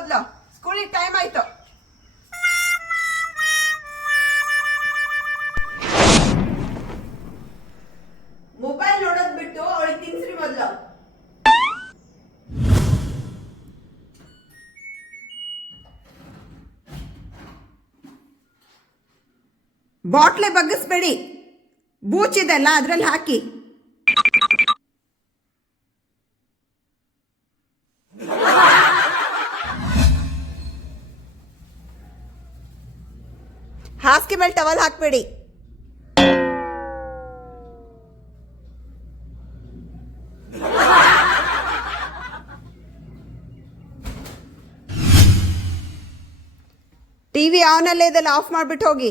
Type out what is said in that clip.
ಮೊದಲು, ಸ್ಕೂಲಿಗೆ ಟೈಮ್ ಆಯ್ತು. ಮೊಬೈಲ್ ನೋಡೋದ್ ಬಿಟ್ಟು ಅವಳಿಗೆ ತಿನ್ಸ್ರಿ ಮೊದಲು. ಬಾಟ್ಲೆ ಬಗ್ಗಿಸ್ಬೇಡಿ, ಬೂಚಿದೆಲ್ಲ ಅದ್ರಲ್ಲಿ ಹಾಕಿ. ಹಾಸಿಗೆ ಮೇಲೆ ಟವಲ್ ಹಾಕಬೇಡಿ. ಟಿವಿ ಆನ್ ಅಲ್ಲೇ ಇದೆಲ್ಲ ಆಫ್ ಮಾಡಿಬಿಟ್ಟು ಹೋಗಿ.